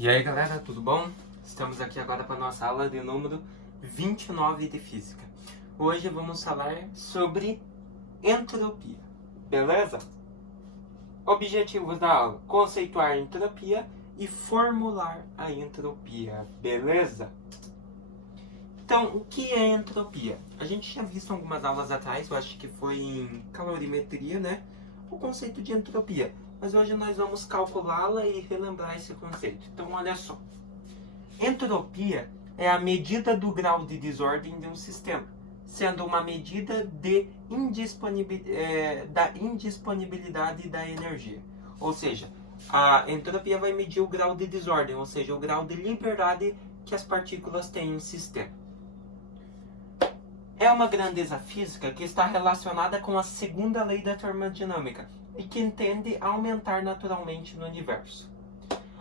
E aí galera, tudo bom? Estamos aqui agora para a nossa aula de número 29 de Física. Hoje vamos falar sobre entropia, beleza? Objetivos da aula: conceituar a entropia e formular a entropia, beleza? Então, o que é entropia? A gente tinha visto algumas aulas atrás, eu acho que foi em calorimetria, né? O conceito de entropia. Mas hoje nós vamos calculá-la e relembrar esse conceito. Então, olha só. Entropia é a medida do grau de desordem de um sistema, sendo uma medida da indisponibilidade da energia. Ou seja, a entropia vai medir o grau de desordem, ou seja, o grau de liberdade que as partículas têm em um sistema. É uma grandeza física que está relacionada com a segunda lei da termodinâmica e que tende a aumentar naturalmente no universo.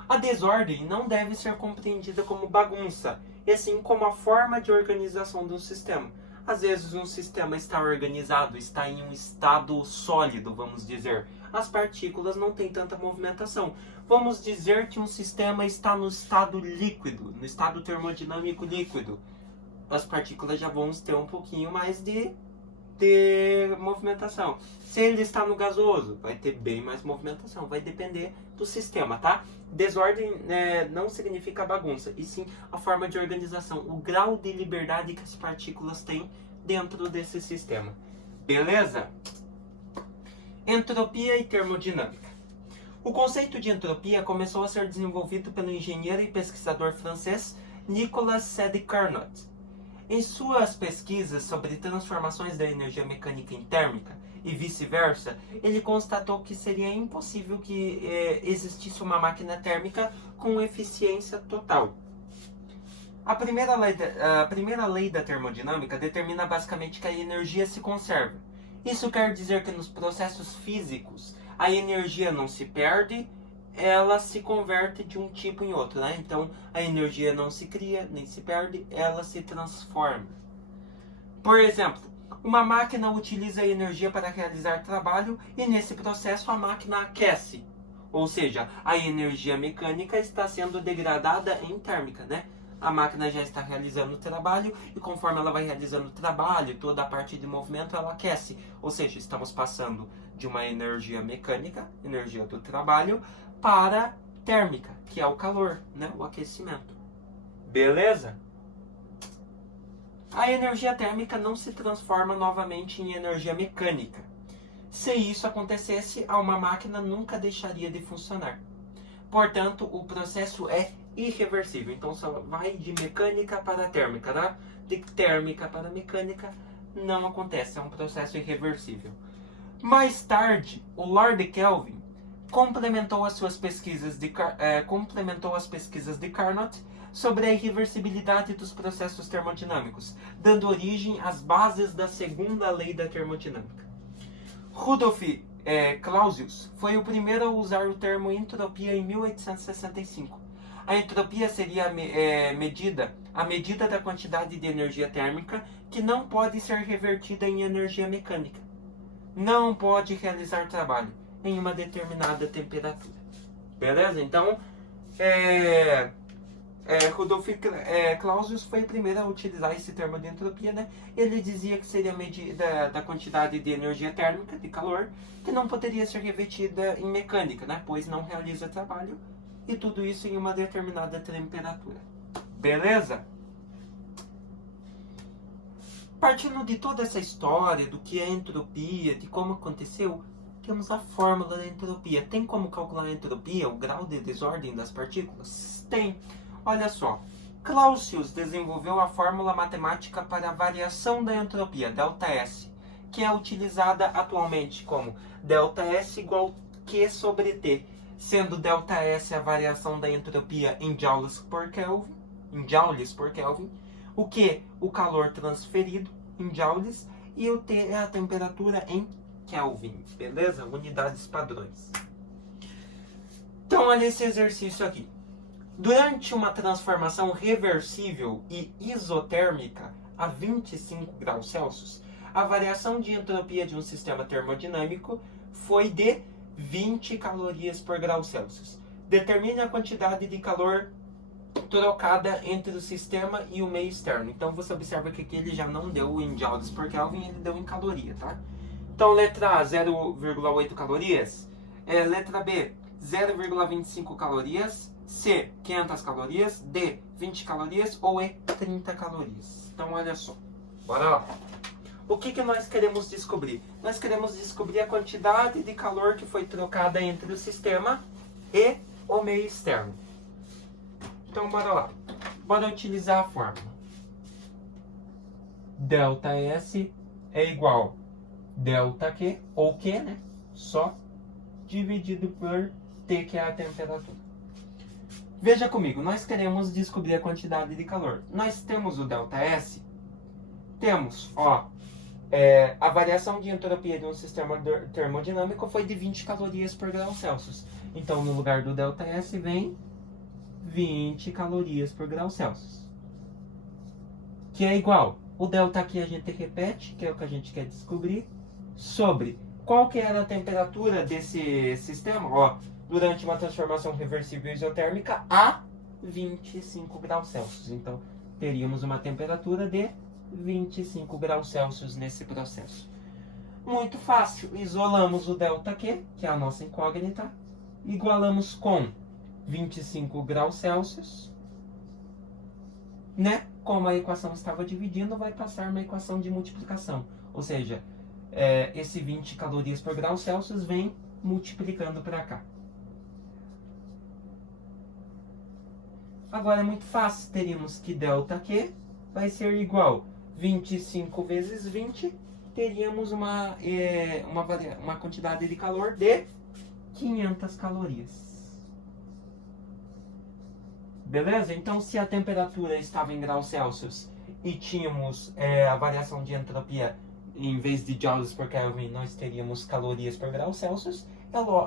A desordem não deve ser compreendida como bagunça, e sim como a forma de organização de um sistema. Às vezes um sistema está organizado, está em um estado sólido, vamos dizer. As partículas não têm tanta movimentação. Vamos dizer que um sistema está no estado líquido, no estado termodinâmico líquido. As partículas já vão ter um pouquinho mais de movimentação. Se ele está no gasoso, vai ter bem mais movimentação. Vai depender do sistema, tá? Desordem não significa bagunça, e sim a forma de organização, o grau de liberdade que as partículas têm dentro desse sistema. Beleza? Entropia e termodinâmica. O conceito de entropia começou a ser desenvolvido pelo engenheiro e pesquisador francês Nicolas Sédé-Carnot. Em suas pesquisas sobre transformações da energia mecânica em térmica e vice-versa, ele constatou que seria impossível que existisse uma máquina térmica com eficiência total. A primeira lei da termodinâmica determina basicamente que a energia se conserva. Isso quer dizer que nos processos físicos a energia não se perde, ela se converte de um tipo em outro, né? Então, a energia não se cria, nem se perde, ela se transforma. Por exemplo, uma máquina utiliza a energia para realizar trabalho e nesse processo a máquina aquece. Ou seja, a energia mecânica está sendo degradada em térmica, né? A máquina já está realizando o trabalho e conforme ela vai realizando o trabalho, toda a parte de movimento ela aquece. Ou seja, estamos passando de uma energia mecânica, energia do trabalho, para térmica, que é o calor, né? O aquecimento. Beleza? A energia térmica não se transforma novamente em energia mecânica. Se isso acontecesse, uma máquina nunca deixaria de funcionar. Portanto, o processo é irreversível. Então, só vai de mecânica para térmica, tá? De térmica para mecânica não acontece, é um processo irreversível. Mais tarde, o Lord Kelvin complementou as pesquisas de Carnot sobre a irreversibilidade dos processos termodinâmicos, dando origem às bases da segunda lei da termodinâmica. Rudolf Clausius foi o primeiro a usar o termo entropia em 1865. A entropia seria a medida da quantidade de energia térmica que não pode ser revertida em energia mecânica. Não pode realizar trabalho em uma determinada temperatura. Beleza? Então, Rudolf Clausius foi o primeiro a utilizar esse termo de entropia, né? Ele dizia que seria a medida da quantidade de energia térmica, de calor, que não poderia ser revertida em mecânica, né? Pois não realiza trabalho, e tudo isso em uma determinada temperatura. Beleza? Partindo de toda essa história, do que é entropia, de como aconteceu, temos a fórmula da entropia. Tem como calcular a entropia, o grau de desordem das partículas? Tem. Olha só. Clausius desenvolveu a fórmula matemática para a variação da entropia, ΔS, que é utilizada atualmente como ΔS igual Q sobre T, sendo ΔS a variação da entropia em joules por Kelvin, o Q, o calor transferido em joules, e o T é a temperatura em Kelvin, beleza? Unidades padrões. Então, olha esse exercício aqui. Durante uma transformação reversível e isotérmica a 25 graus Celsius, a variação de entropia de um sistema termodinâmico foi de 20 calorias por grau Celsius. Determine a quantidade de calor trocada entre o sistema e o meio externo. Então você observa que aqui ele já não deu em joules por Kelvin, ele deu em caloria, tá? Então letra A, 0,8 calorias. Letra B, 0,25 calorias. C, 500 calorias. D, 20 calorias. Ou E, 30 calorias. Então olha só, bora lá. O que nós queremos descobrir? Nós queremos descobrir a quantidade de calor que foi trocada entre o sistema e o meio externo. Então, bora lá. Bora utilizar a fórmula. ΔS é igual ΔQ, ou Q, né? Só dividido por T, que é a temperatura. Veja comigo, nós queremos descobrir a quantidade de calor. Nós temos o ΔS, temos, ó, a variação de entropia de um sistema termodinâmico foi de 20 calorias por grau Celsius. Então, no lugar do ΔS vem 20 calorias por grau Celsius. Que é igual, o delta aqui a gente repete, que é o que a gente quer descobrir, sobre qual que era a temperatura desse sistema, ó, durante uma transformação reversível isotérmica a 25 graus Celsius. Então, teríamos uma temperatura de 25 graus Celsius nesse processo. Muito fácil, isolamos o ΔQ, que é a nossa incógnita, igualamos com 25 graus Celsius, né? Como a equação estava dividindo, vai passar uma equação de multiplicação. Ou seja, esse 20 calorias por grau Celsius vem multiplicando para cá. Agora é muito fácil, teríamos que ΔQ vai ser igual 25 vezes 20, teríamos uma quantidade de calor de 500 calorias. Beleza? Então, se a temperatura estava em graus Celsius e tínhamos a variação de entropia, em vez de joules por Kelvin, nós teríamos calorias por grau Celsius,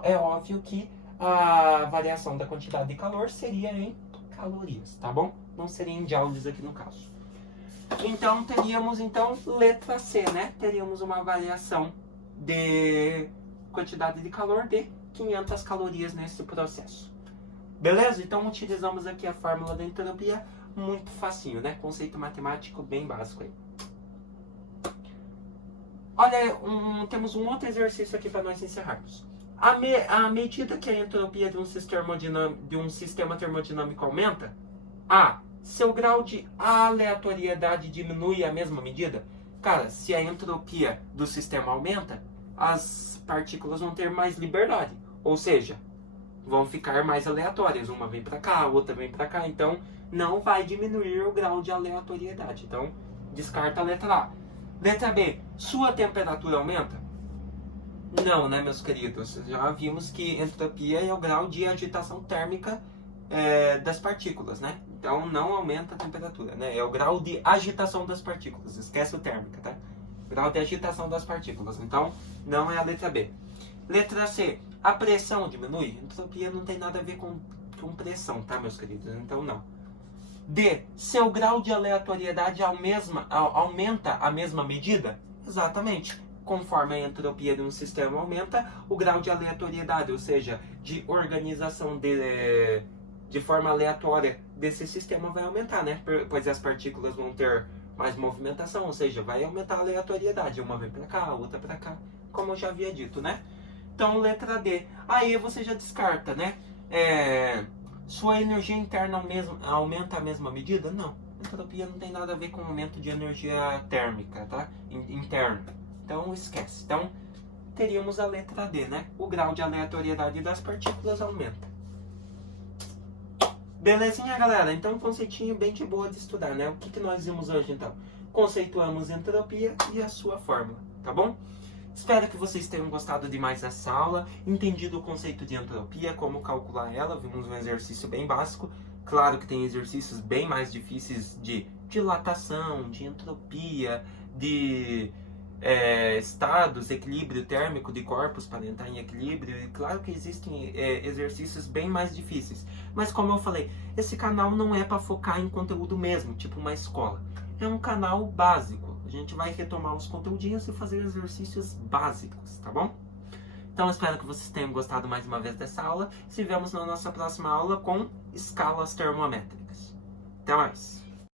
é óbvio que a variação da quantidade de calor seria em calorias, tá bom? Não seria em joules aqui no caso. Então, teríamos, letra C, né? Teríamos uma variação de quantidade de calor de 500 calorias nesse processo. Beleza? Então, utilizamos aqui a fórmula da entropia, muito facinho, né? Conceito matemático bem básico aí. Olha, temos um outro exercício aqui para nós encerrarmos. À medida que a entropia de um sistema termodinâmico aumenta, seu grau de aleatoriedade diminui à mesma medida? Cara, se a entropia do sistema aumenta, as partículas vão ter mais liberdade. Ou seja, vão ficar mais aleatórias. Uma vem para cá, a outra vem para cá. Então, não vai diminuir o grau de aleatoriedade. Então, descarta a letra A. Letra B. Sua temperatura aumenta? Não, né, meus queridos? Já vimos que entropia é o grau de agitação térmica das partículas, né? Então, não aumenta a temperatura, né? É o grau de agitação das partículas. Esquece o térmica, tá? Grau de agitação das partículas. Então, não é a letra B. Letra C. A pressão diminui? Entropia não tem nada a ver com pressão, tá, meus queridos? Então, não. D. Seu grau de aleatoriedade aumenta a mesma medida? Exatamente. Conforme a entropia de um sistema aumenta, o grau de aleatoriedade, ou seja, de organização de forma aleatória desse sistema vai aumentar, né? Pois as partículas vão ter mais movimentação, ou seja, vai aumentar a aleatoriedade. Uma vem para cá, a outra para cá, como eu já havia dito, né? Então, letra D. Aí você já descarta, né? Sua energia interna aumenta a mesma medida? Não. Entropia não tem nada a ver com aumento de energia térmica, tá? Interna. Então, esquece. Então, teríamos a letra D, né? O grau de aleatoriedade das partículas aumenta. Belezinha, galera? Então, um conceitinho bem de boa de estudar, né? O que nós vimos hoje, então? Conceituamos entropia e a sua fórmula, tá bom? Espero que vocês tenham gostado de mais essa aula, entendido o conceito de entropia, como calcular ela. Vimos um exercício bem básico. Claro que tem exercícios bem mais difíceis de dilatação, de entropia, de estados, equilíbrio térmico de corpos para entrar em equilíbrio. E claro que existem exercícios bem mais difíceis. Mas como eu falei, esse canal não é para focar em conteúdo mesmo, tipo uma escola. É um canal básico. A gente vai retomar os conteúdinhos e fazer exercícios básicos, tá bom? Então espero que vocês tenham gostado mais uma vez dessa aula. Se vemos na nossa próxima aula com escalas termométricas. Até mais!